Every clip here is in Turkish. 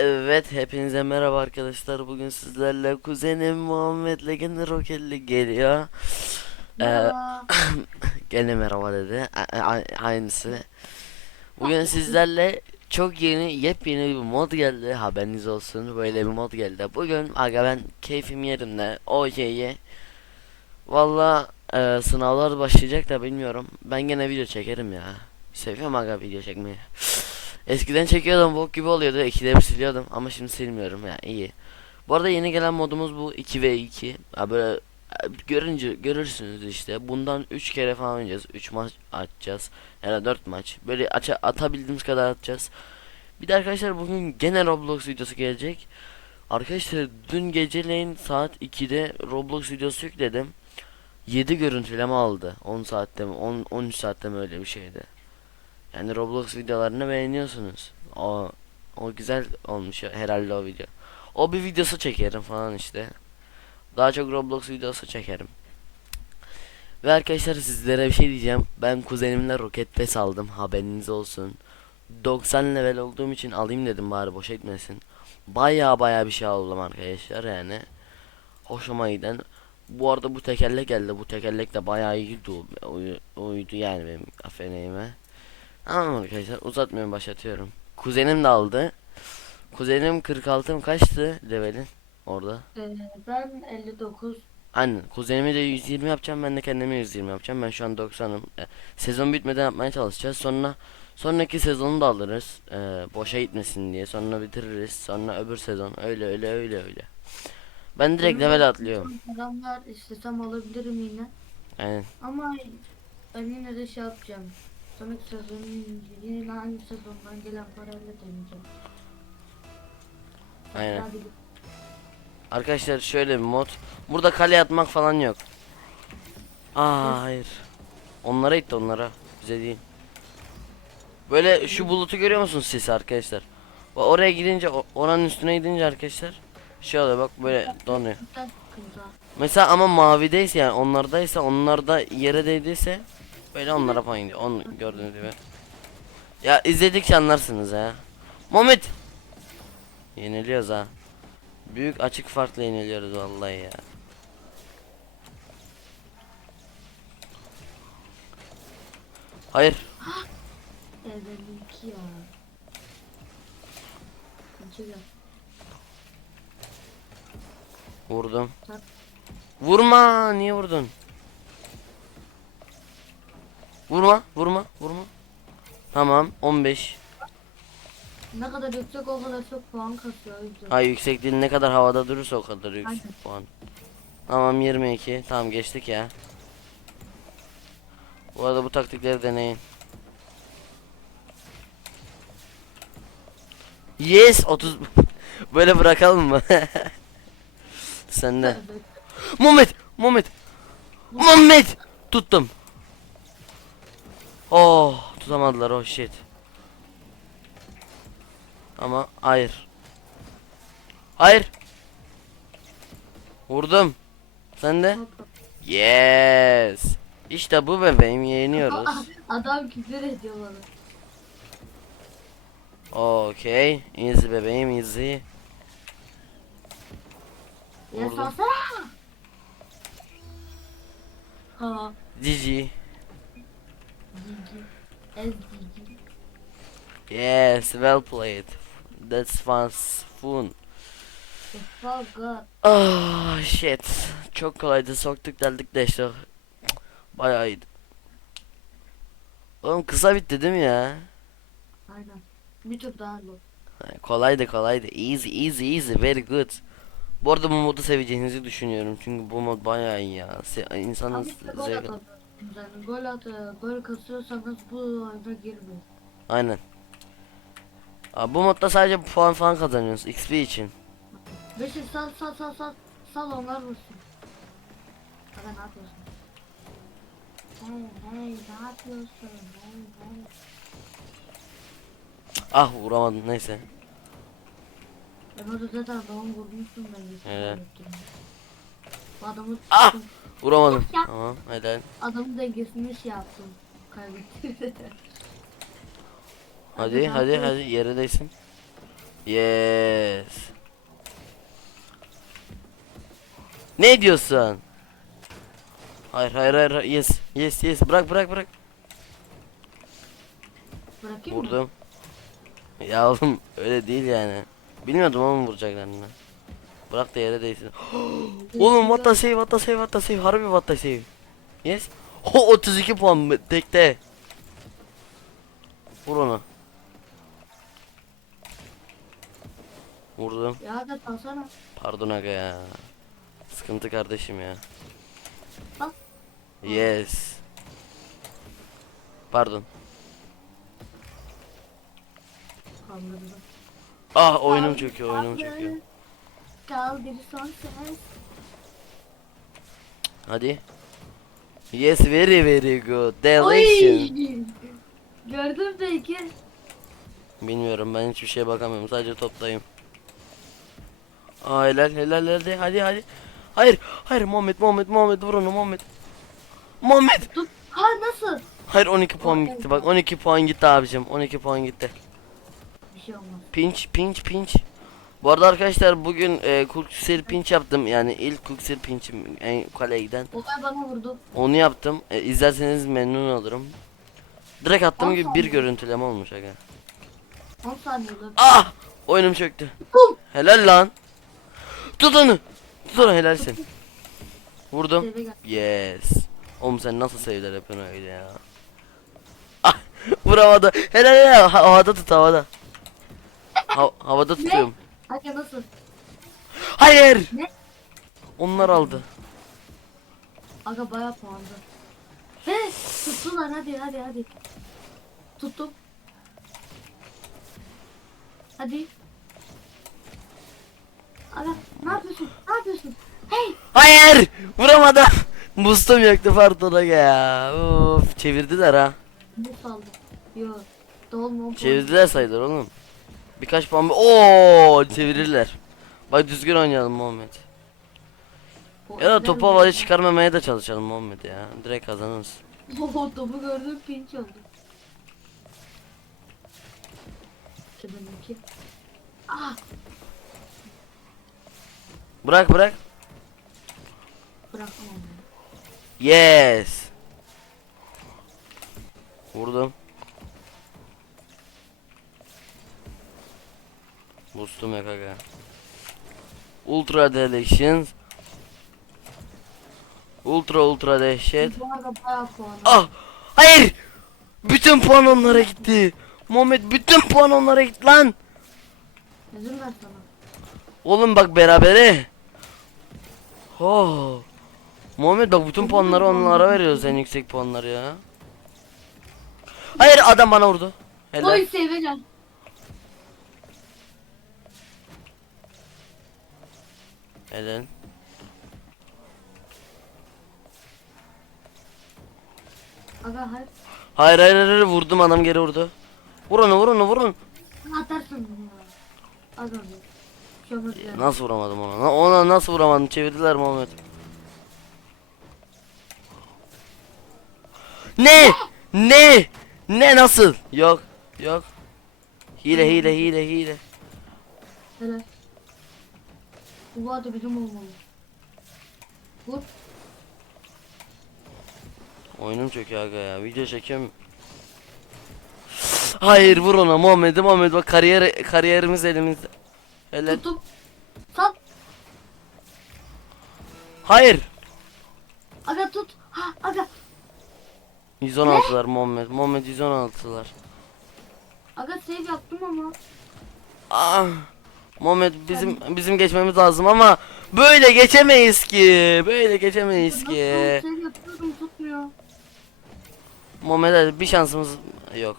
Evet hepinize merhaba arkadaşlar. Bugün sizlerle kuzenim Muhammed Legend Roketli geliyor. Ee, gene merhaba dedi. A- aynısı. Bugün sizlerle çok yeni yepyeni bir mod geldi. Haberiniz olsun. Böyle bir mod geldi. Bugün aga ben keyfim yerinde. OJ'yi Valla e, sınavlar başlayacak da bilmiyorum. Ben gene video çekerim ya. Seviyorum aga video çekmeyi. Eskiden çekiyordum bok gibi oluyordu. İkide bir siliyordum ama şimdi silmiyorum ya iyi. Bu arada yeni gelen modumuz bu 2 ve 2. Ha böyle görünce görürsünüz işte. Bundan 3 kere falan oynayacağız. 3 maç atacağız. Ya da 4 maç. Böyle aça atabildiğimiz kadar atacağız. Bir de arkadaşlar bugün gene Roblox videosu gelecek. Arkadaşlar dün geceleyin saat 2'de Roblox videosu yükledim. 7 görüntüleme aldı. 10 saatte mi 10 13 saatte mi öyle bir şeydi. Yani Roblox videolarını beğeniyorsunuz. O o güzel olmuş herhalde o video. O bir videosu çekerim falan işte. Daha çok Roblox videosu çekerim. Ve arkadaşlar sizlere bir şey diyeceğim. Ben kuzenimle roket pes aldım. Haberiniz olsun. 90 level olduğum için alayım dedim bari boş etmesin. Baya baya bir şey aldım arkadaşlar yani. Hoşuma giden. Bu arada bu tekerlek geldi. Bu tekerlek de bayağı iyiydi. Uy- Uydu yani benim afeneyime. Tamam arkadaşlar uzatmıyorum başlatıyorum. Kuzenim de aldı. Kuzenim 46 mı kaçtı levelin orada? Ee, ben 59. Aynen kuzenimi de 120 yapacağım ben de kendime 120 yapacağım. Ben şu an 90'ım. E, sezon bitmeden yapmaya çalışacağız. Sonra sonraki sezonu da alırız. E, boşa gitmesin diye. Sonra bitiririz. Sonra öbür sezon öyle öyle öyle öyle. Ben direkt Benim level atlıyorum. Adamlar istesem alabilirim yine. Aynen. Ama yine de şey yapacağım. Sonraki sezonun yine aynı sezondan gelen parayla deneyeceğim. Aynen. Hadi Arkadaşlar şöyle bir mod. Burada kale atmak falan yok. Aa hayır. Onlara itti onlara. Bize değil. Böyle şu bulutu görüyor musunuz siz arkadaşlar? Bak Oraya gidince o- oranın üstüne gidince arkadaşlar şey oluyor bak böyle donuyor. Cidden sıkıntı. Mesela ama mavideyse yani onlardaysa onlarda yere değdiyse böyle onlara falan gidiyor. On gördüğünüz gibi. Ya izledikçe anlarsınız ya. Muhammed. Yeniliyoruz ha. Büyük açık farkla yeniliyoruz vallahi ya. Hayır. Ya. Vurdum. Vurma. Niye vurdun? Vurma, vurma, vurma. Tamam, 15. Ne kadar yüksek o kadar çok puan kasıyor. yüzden. Ay yüksek değil ne kadar havada durursa o kadar yüksek Aynen. puan. Tamam 22. Tamam geçtik ya. Bu arada bu taktikleri deneyin. Yes 30 Böyle bırakalım mı? Sen de. Evet. Muhammed, Muhammed. Muhammed tuttum. Oh, tutamadılar oh shit. Ama hayır. Hayır. Vurdum. Sen de? Yes. İşte bu bebeğim yeniyoruz. Adam küfür ediyor bana. Okay. Easy bebeğim easy. Ya Vurdum. Ha. GG. Yes, well played. That's fun. fun. Ah shit. Çok kolaydı. Soktuk deldik de işte. Bayağı iyiydi. Oğlum kısa bitti değil mi ya? Aynen. Bir tur daha bu. Kolaydı kolaydı. Easy easy easy very good. Bu arada bu modu seveceğinizi düşünüyorum. Çünkü bu mod bayağı iyi ya. Se insanın Abi yani. Gol at, gol kasıyorsanız bu oyuna girmeyin. Aynen. Aa, bu modda sadece puan falan kazanıyoruz XP için. Beşik sal sal sal sal. Sal onlar vursun. Aga ne yapıyorsun? Hey hey ne yapıyorsun? Hey hey. Ah vuramadım neyse. Ben orada zaten adamı vurmuştum ben. Evet. adamı Ah! tuttum. Vuramadım. Ya. Tamam helal. Adamın dengesini şey yaptım. Kaybettim. Hadi hadi hadi yere değsin. Yes. Ne diyorsun? Hayır hayır hayır yes yes yes bırak bırak bırak Bırakayım mı? vurdum. Ya oğlum öyle değil yani. Bilmiyordum ama vuracaklarını. Bırak da yere değsin. oğlum what the save what the save what the save harbi what the save. Yes. Ho 32 puan tekte. Vur onu. Vurdum. Ya da kalsana. Pardon aga ya. Sıkıntı kardeşim ya. Al. Yes. Pardon. Kaldırdım. Ah oyunum çöküyor oyunum çöküyor. Kal bir son ses. Hadi. Yes very very good. Delicious. Gördüm peki. Bilmiyorum ben hiçbir şeye bakamıyorum sadece toplayayım. Aa helal helal hadi hadi hadi. Hayır hayır Muhammed Muhammed Muhammed vur onu Muhammed. Muhammed. Tut. Ha nasıl? Hayır 12 puan gitti bak 12 puan gitti abicim 12 puan gitti. Bir şey olmaz. Pinch pinch pinch. Bu arada arkadaşlar bugün e, Kulksir pinch yaptım yani ilk Kulksir pinch'im en kaleye giden. Olay bana vurdu. Onu yaptım. E, izlerseniz memnun olurum. Direkt attığım gibi bir görüntüleme olmuş aga. 10 saniye oldu. Ah! Oyunum çöktü. Helal lan. Tut onu. Tut onu helalsin. Vurdum. Eve gel. Yes. Oğlum sen nasıl sevgiler yapıyorsun öyle ya. Ah! Vuramadı. Helal helal. Ha- havada tut havada. Ha- havada tutuyorum. Hadi nasıl? Hayır. Ne? Onlar aldı. Aga bayağı puandı. He tuttular hadi hadi hadi. Tuttum. Hadi. Aga ne yapıyorsun? Ne yapıyorsun? Hey! Hayır. Vuramadım. Boostum yoktu pardon aga ya. Of çevirdiler ha. Bu saldı. Yo. Dolma. Çevirdiler sayılır oğlum. Birkaç puan. Oo çevirirler. Bak düzgün oynayalım Muhammed. Ya da topu havaya çıkarmamaya da çalışalım Muhammed ya. Direkt kazanırız. Oo topu gördüm pinç oldu. Benimki. Ah! Bırak bırak. Bırakamam. Yes. Vurdum. Boostum yok aga. Ultra Delections. Ultra ultra dehşet. Ah! Hayır! Bütün puan onlara gitti. Muhammed bütün puan onlara gitti lan. Özür ver sana. Oğlum bak berabere. Oh. Muhammed bak bütün puanları onlara veriyoruz en yüksek puanları ya. Hayır adam bana vurdu. Helal. Oy seveceğim. Helal. Aga hayır. Hayır hayır hayır vurdum adam geri vurdu. Vur onu vur onu vurun. Atarsın bunu ya. Nasıl vuramadım ona? Na- Ona nasıl vuramadım? Çevirdiler Muhammed. Ne? Ne? Ne nasıl? Yok. Yok. Hile hile hile hile. Helal. Bu adı bizim olmalı. Vur. Oyunum çöküyor aga ya. Video çekiyorum. Hayır vur ona Muhammed Muhammed bak kariyer kariyerimiz elimizde. Helal. Tuttum. Sat. Hayır. Aga tut. Ha aga. 116'lar Muhammed. Muhammed 116'lar. Aga save yaptım ama. Ah. Muhammed bizim bizim geçmemiz lazım ama böyle geçemeyiz ki. Böyle geçemeyiz Nasıl ki. save yapıyordum tutmuyor. Muhammed hadi bir şansımız yok.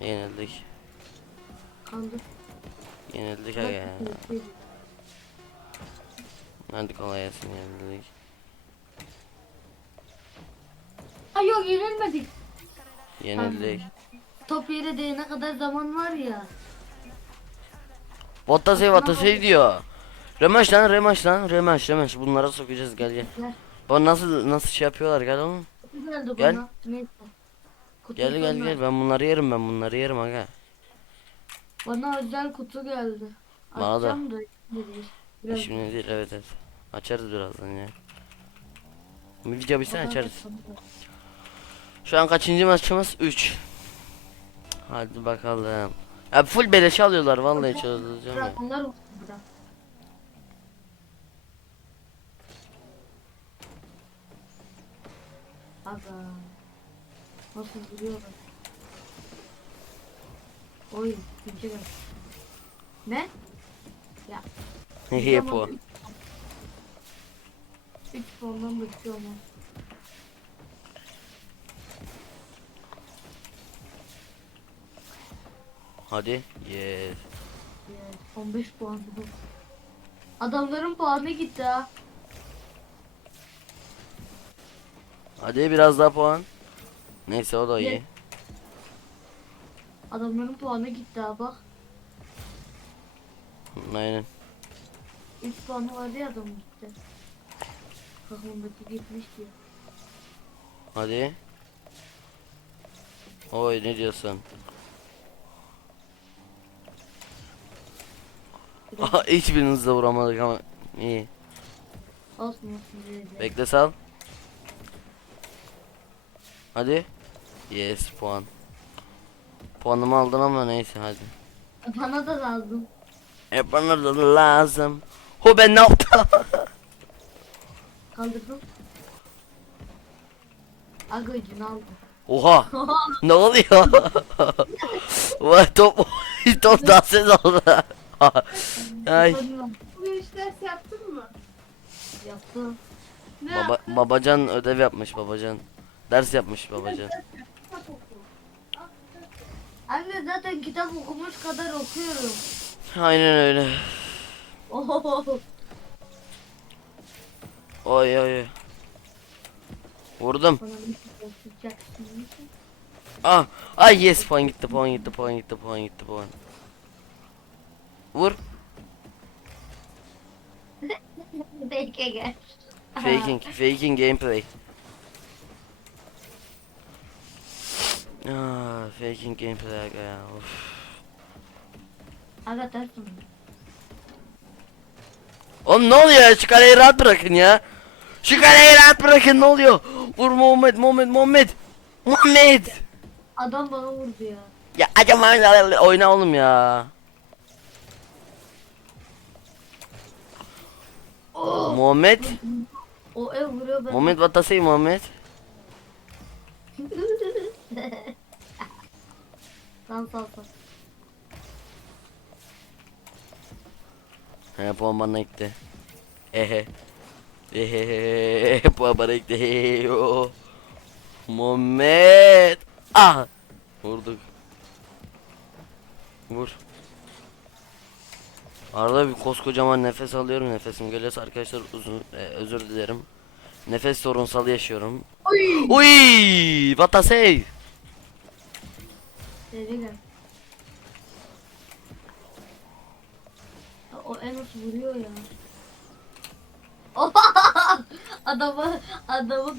Cık. Yenildik. Kaldı. Yenildik aga ya. Hadi kolay gelsin yenildik. Ay yok yenilmedik. Yenildik. Top yere değene kadar zaman var ya. Botta şey botta şey diyor. Römaş lan römaş lan römaş römaş bunlara sokacağız gel gel. Bak nasıl nasıl şey yapıyorlar gel oğlum. Gel. Gel gel gel ben bunları yerim ben bunları yerim aga. Bana özel kutu geldi. Bana da. Biraz Şimdi değil evet evet. Açarız birazdan ya. Bir video Bakalım açarız. Şu an kaçıncı maçımız? 3. Hadi bakalım. Ya full beleş alıyorlar vallahi çözeceğim. Bırak onlar. Aga. Nasıl vuruyorlar? Oy, kimse gel. Ne? Ya. Hehe Tamam, bu. üç- Üç puandan da bir şey olmaz. Hadi. Yes. Evet, 15 puan. Adamların puanı gitti ha. Hadi biraz daha puan. Neyse o da iyi. Ye- Adamların puanı gitti ha bak. Aynen. 3 puanı vardı ya adamın gitti. Kafamdaki gitmiş diye. Hadi. Oy ne diyorsun? Aha hiçbirinizi de vuramadık ama iyi. olsun olsun. Bekle sal. Hadi. Yes puan. Puanımı aldın ama neyse hadi. Bana da lazım. E bana da lazım. Ho ben ne yaptım? Kaldırdım. Aga ucunu aldım. Oha. ne oluyor? Vay top top daha ses oldu. Ay. Bugün hiç ders yaptın mı? Yaptım. Ne Baba, yaptın? babacan ödev yapmış babacan. Ders yapmış babacan. Kitap oku. Anne zaten kitap okumuş kadar okuyorum. Aynen öyle. Oho. Oy oy. oy. Vurdum. Bana bir okuyacaksın. Ah. Ay yes puan gitti puan gitti puan gitti puan gitti puan. Vur. Gel. Faking, faking gameplay. Ah, faking gameplay aga ya. Of. Aga ters mi? Oğlum ne oluyor ya? Şu kaleyi rahat bırakın ya. Şu kaleyi rahat bırakın ne oluyor? Vur Muhammed, Muhammed, Muhammed. Muhammed. Adam bana vurdu ya. Ya acaba oyna oğlum ya. Muhammed. O ev vuruyor ben. Muhammed what say Muhammed? Lan sal sal. He puan bana gitti. Ehe. Ehe. Puan bana gitti. Ehe, o. Muhammed. Ah. Vurduk. Vur. Arada bir koskocaman nefes alıyorum nefesim geliyorsa arkadaşlar uzun e, özür dilerim. Nefes sorunsalı yaşıyorum. Oy. Uy, what to say? Nereye O Enos vuruyor ya. adamı adamı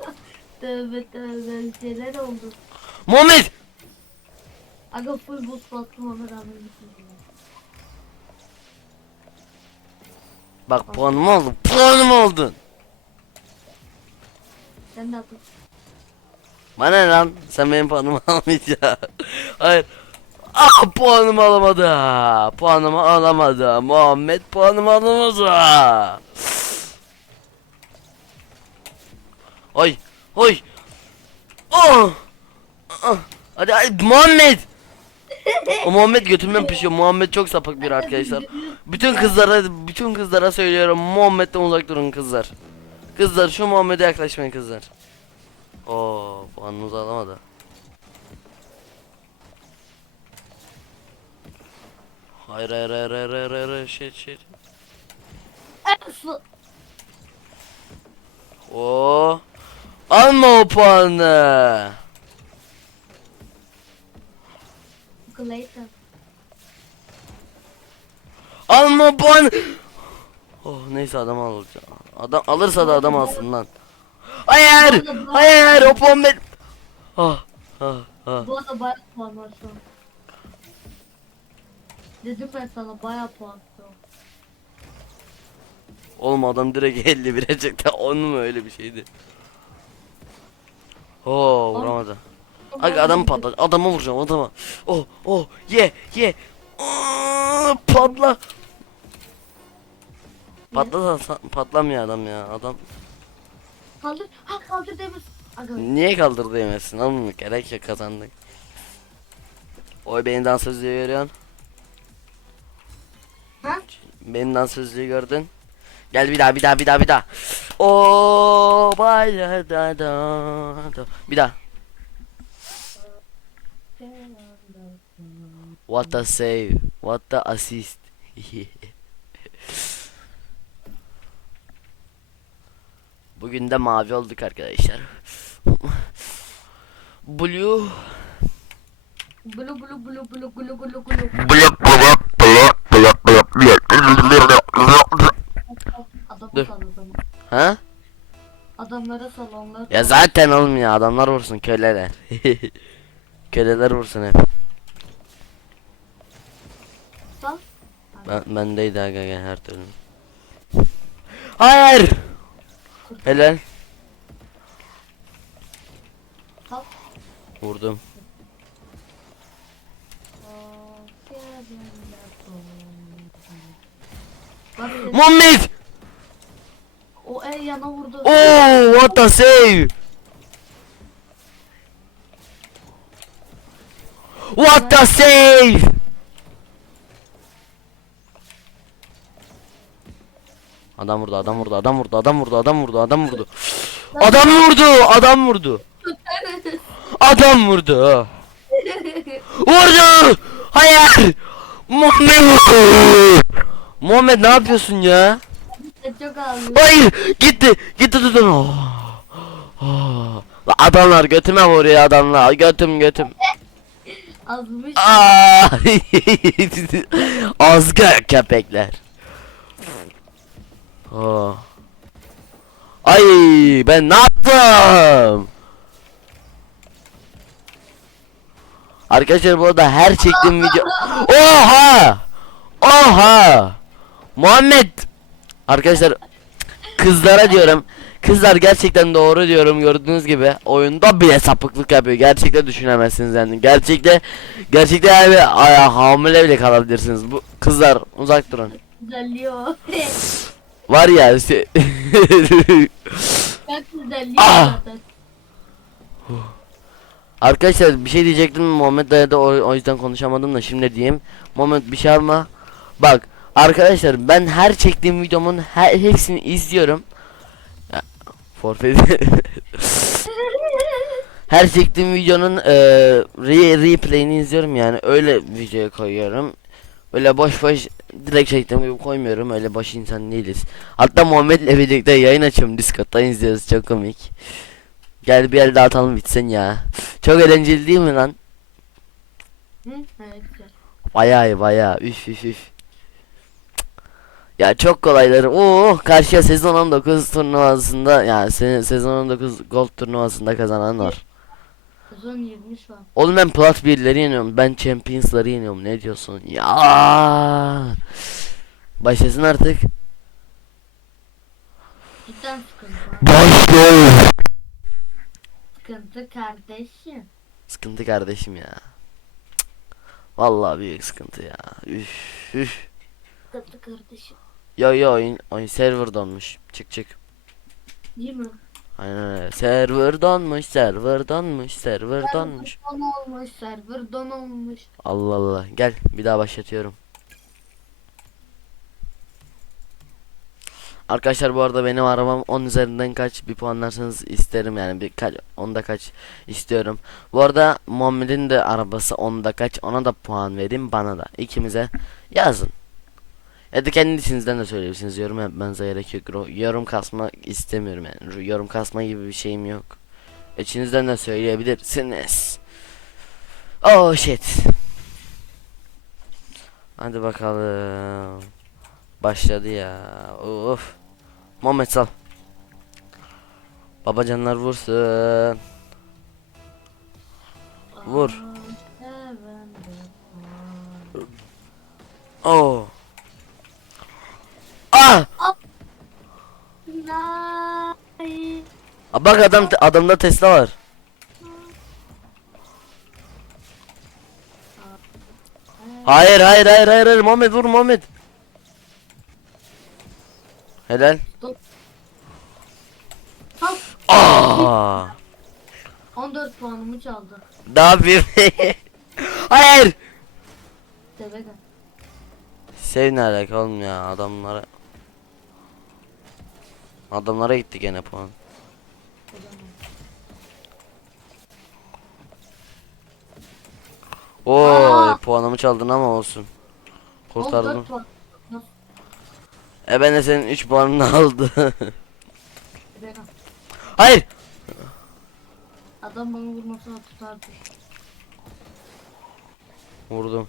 tövbe tövbe şeyler oldu. Muhammed. Aga full boost bastım ona rağmen Bak puanımı aldın. Puanımı aldın. Sen de atın. Bana ne lan? Sen benim puanımı almayacaksın. Hayır. Ah puanımı alamadı. Puanımı alamadı. Muhammed puanımı alamadı. Oy. Oy. Oh. Ah. Hadi hadi Muhammed. O Muhammed götümden pişiyor. Muhammed çok sapık bir arkadaşlar. Bütün kızlara bütün kızlara söylüyorum. Muhammed'den uzak durun kızlar. Kızlar şu Muhammed'e yaklaşmayın kızlar. Oo, puanımızı alamadı. Hayır hayır hayır hayır hayır hayır hayır shit. Enos. Oo. Alma o puanı. Clayton. Alma puanı. Oh neyse adam alacak. Adam alırsa da adam alsın lan. Hayır. Hayır o puan. Ah. Ah. Ah. Bu arada bayağı puan var şu an. Dedim ben sana bayağı puan. Oğlum adam direkt 51'e çıktı. Onun mu öyle bir şeydi? Oo vuramadı. Aga adam patladı. Adama vuracağım adama. Oh oh ye ye. Aa, patla. Patla patlamıyor adam ya adam. Kaldır. Ha kaldır demir. Aga. Niye kaldırdı yemezsin oğlum gerek yok kazandık. Oy beni dansözlüğü görüyorsun. Ha? Benim dansözlüğü gördün. Gel bir daha bir daha bir daha bir daha. Oo bayla da da da. Bir daha. What a save. What a assist. Bugün de mavi olduk arkadaşlar. Blue Bulu bulu bulu bulu bulu bulu bulu. Adamı Dur. sal adamı. Ha? Adamlara sal onları. Ya zaten oğlum ya adamlar vursun köleler. köleler vursun hep. Sal. Ben bendeydi aga aga her türlü. Hayır. Helal. Vurdum. Muhammed. o el yana vurdu. Oh what a save. What a save. Adam vurdu, adam vurdu, adam vurdu, adam vurdu, adam vurdu, adam vurdu. Adam vurdu, adam vurdu. Adam vurdu. Vurdu. Hayır. Muhammed vurdu. Muhammed ne yapıyorsun ya? Çok ağlıyor. Hayır gitti gitti tutun. Oh. Oh. La Adamlar götüme vuruyor adamlar götüm götüm. Azmış. Aa! Azgı köpekler. Ay ben ne yaptım? Arkadaşlar bu arada her çektiğim video Oha! Oha! Muhammed Arkadaşlar kızlara diyorum Kızlar gerçekten doğru diyorum gördüğünüz gibi oyunda bile sapıklık yapıyor. Gerçekte düşünemezsiniz yani. Gerçekte gerçekte yani ay, hamile bile kalabilirsiniz. Bu kızlar uzak durun. Güzelliyor. Var ya Çok güzelliyor Ah! Arkadaşlar bir şey diyecektim Muhammed Dayı da o, o yüzden konuşamadım da şimdi diyeyim. Muhammed bir şey alma. Bak arkadaşlar ben her çektiğim videomun her hepsini izliyorum. Forfeit. her çektiğim videonun e, re replay'ini izliyorum yani öyle videoya koyuyorum. Öyle boş boş direkt çektiğim gibi koymuyorum öyle boş insan değiliz. Hatta Muhammed'le birlikte yayın açıyorum Discord'dan izliyoruz çok komik. Gel bir el daha atalım bitsin ya. Çok eğlenceli değil mi lan? Hı? Evet. Bayağı bayağı üf üf üf. Ya çok kolayları. Oo karşıya sezon 19 turnuvasında yani se sezon 19 gold turnuvasında kazanan var. Sezon 20 şu an. Oğlum ben plat 1'leri yeniyorum. Ben champions'ları yeniyorum. Ne diyorsun? Ya. Başlasın artık. Cidden sıkıntı. Başlıyor. Sıkıntı kardeşim. Sıkıntı kardeşim ya. Cık. Vallahi büyük sıkıntı ya. Üf üf. Sıkıntı kardeşim. Yo yo oyun, oyun server donmuş. Çık çık. Değil mi? Aynen öyle. Server donmuş, server donmuş, server donmuş. Server don olmuş, server don olmuş. Allah Allah. Gel bir daha başlatıyorum. Arkadaşlar bu arada benim arabam 10 üzerinden kaç bir puanlarsanız isterim yani bir kaç onda kaç istiyorum. Bu arada Muhammed'in de arabası 10'da kaç ona da puan verin bana da ikimize yazın. Ya da kendi içinizden de söyleyebilirsiniz yorum yapmanıza gerek yok. Yorum kasma istemiyorum yani. Yorum kasma gibi bir şeyim yok. İçinizden de söyleyebilirsiniz. Oh shit. Hadi bakalım. Başladı ya. Of. Muhammed sal. Babacanlar vursun. Vur. Oh. Nay. Aa, Bak adam adamda Tesla var. Hayır hayır hayır hayır hayır Muhammed vur Muhammed. Helal. Stop. Aa! 14 puanımı çaldı. Ne yapayım? hayır. Devede. Sev ne alaka oğlum ya adamlara. Adamlara gitti gene puan. Oy Aa! puanımı çaldın ama olsun. Kurtardım. 14 puan. Nasıl? E ben de senin 3 puanını aldı. Hayır. Adam bana vurmasına tutardı. Vurdum.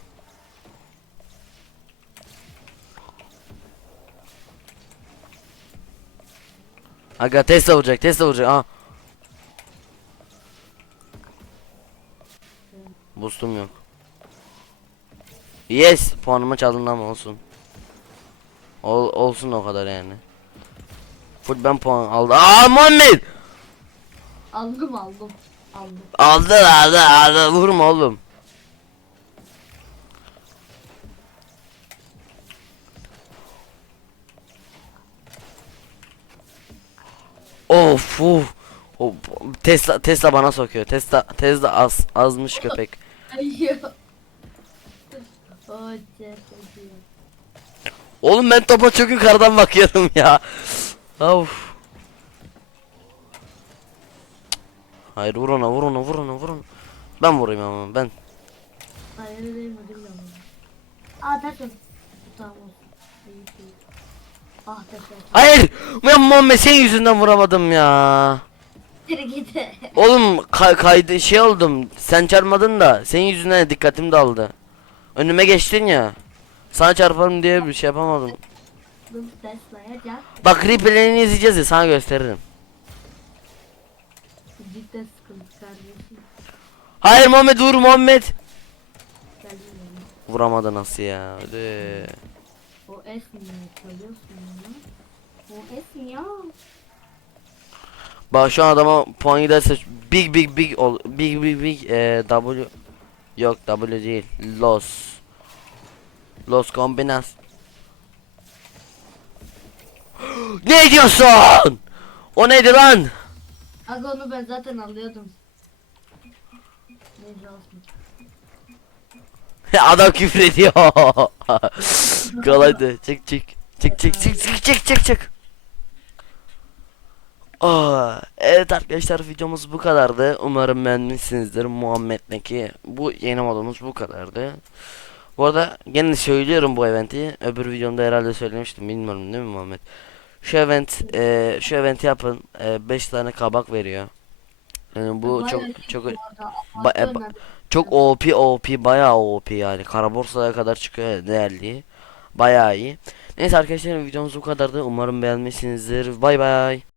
Aga Tesla vuracak, Tesla vuracak. Aha. Boostum yok. Yes, puanımı çaldın ama olsun. Ol, olsun o kadar yani. Full ben puan aldım. Aa Muhammed! Aldım aldım. Aldım. Aldı aldı aldı vurma oğlum. Of uf. O, Tesla Tesla bana sokuyor. Tesla Tesla az azmış köpek. Oğlum ben topa çok yukarıdan bakıyorum ya. Of. Hayır vur ona vur ona vur ona vur ona. Ben vurayım ama ben. Hayır mi değil mi? Aa dön. Tamam. Ah. Hayır. Ben Muhammed senin yüzünden vuramadım ya. Git. Oğlum kay kaydı şey oldum. Sen çarpmadın da senin yüzünden dikkatim dağıldı. Önüme geçtin ya. Sana çarparım diye bir şey yapamadım. Bak replay'ini izleyeceğiz ya sana gösteririm. Cidden sıkıntı kardeşim. Hayır Muhammed vur Muhammed. Geldim. Vuramadı nasıl ya? Hadi. O es? Çalıyorsun ya. O es mi ya? Bak şu an adama puan giderse big big big ol big big big e, W yok W değil Los Los Combinas Ne diyorsun? O neydi lan? Aga onu ben zaten alıyordum. Adam küfür ediyor. Kolaydı. Çık çık. Çık çık çık çık çık çık çık. Aa, evet arkadaşlar videomuz bu kadardı. Umarım beğenmişsinizdir Muhammed'deki. Bu yeni modumuz bu kadardı. Bu arada gene söylüyorum bu eventi. Öbür videomda herhalde söylemiştim bilmiyorum değil mi Muhammed? Şu event e, şu eventi yapın. 5 tane kabak veriyor. Yani bu çok çok. Ba- e, ba- çok OP OP bayağı OP yani kara borsaya kadar çıkıyor değerli. Bayağı iyi. Neyse arkadaşlar videomuz bu kadardı. Umarım beğenmişsinizdir. Bay bay.